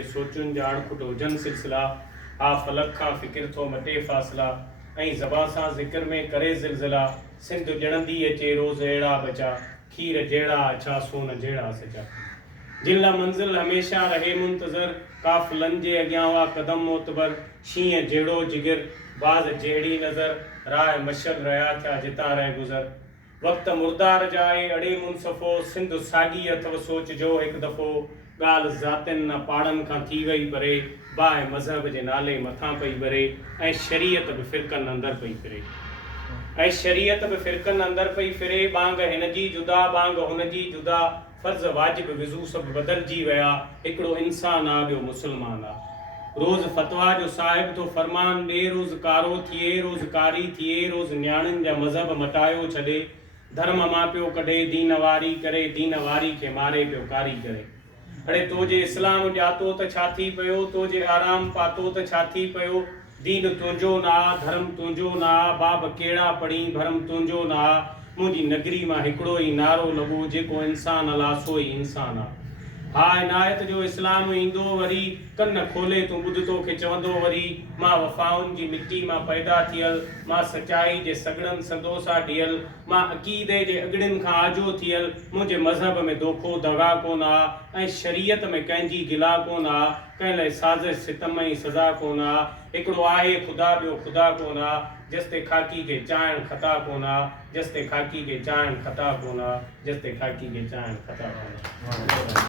के सोचुन जा अणखुट हुजन सिलसिला आ फलक खां फ़िक्र थो मटे फ़ासिला ऐं ज़बां सां ज़िक्र में करे ज़िलज़िला सिंध ॼणंदी अचे रोज़ अहिड़ा बचा खीर जहिड़ा अछा सोन जहिड़ा सचा जिन ला मंज़िल हमेशा रहे मुंतज़र काफ़िलनि जे अॻियां हुआ क़दम मोतबर शींहं जहिड़ो जिगर बाज़ जहिड़ी नज़र राह मशल रहिया थिया जितां रह गुज़र वक़्त मुर्दार जाए अड़े मुनसफ़ो सिंध साॻी अथव सोच जो हिकु दफ़ो ॻाल्हि ज़ातियुनि न पाड़नि खां थी वई परे बाहि मज़हब जे नाले मथां पई बरे ऐं शरीयत बि फ़िरक़नि अंदरि पई फिरे ऐं शरीयत बि फ़िरक़नि अंदरि पई फिरे बांग हिन जी जुदा बांग हुन जी जुदा फ़र्ज़ वाजिब विज़ू सभु बदिलजी विया हिकिड़ो इंसान आ ॿियो मुस्लमान आ रोज़ फ़तवा जो साहिब तो फरमान ॾे रोज़ कारो थिए रोज़ कारी थिए रोज़ न्याणियुनि जा मज़हब मटायो छॾे धर्म मां पियो कढे दीन वारी करे दीन वारी खे मारे पियो कारी करे अड़े तो जे इस्लाम ॼातो त छा थी पियो तो जे आराम पातो त छा थी पियो दीन तुंहिंजो ना धर्म तुंहिंजो ना बाब कहिड़ा पढ़ी भरम तुंहिंजो ना मुंहिंजी नगरी मां हिकिड़ो ई नारो लॻो जेको इंसान अला सो ई इंसान आ हा इनायत जो इस्लाम ईंदो वरी कन खोले तूं ॿुध तोखे चवंदो वरी मां वफ़ाउनि जी मिटी मां पैदा थियल मां सचाई जे सगड़नि संदोसा ढियल मां अक़ीदे जे अॻड़ियुनि खां आजो थियल मुंहिंजे मज़हब में दोखो दगा कोन आ ऐं शरीयत में कंहिंजी गिला कोन आ कंहिं लाइ साज़िश सितम जी सज़ा कोन आ हिकिड़ो आहे ख़ुदा ॿियो ख़ुदा कोन आ जस्ते खाकी खे चाहिण ख़ता कोन आ जस्ते खाकी खे चाहिण ख़ता कोन आ जस्ते खाकी खे चाहिण ख़ता कोन आ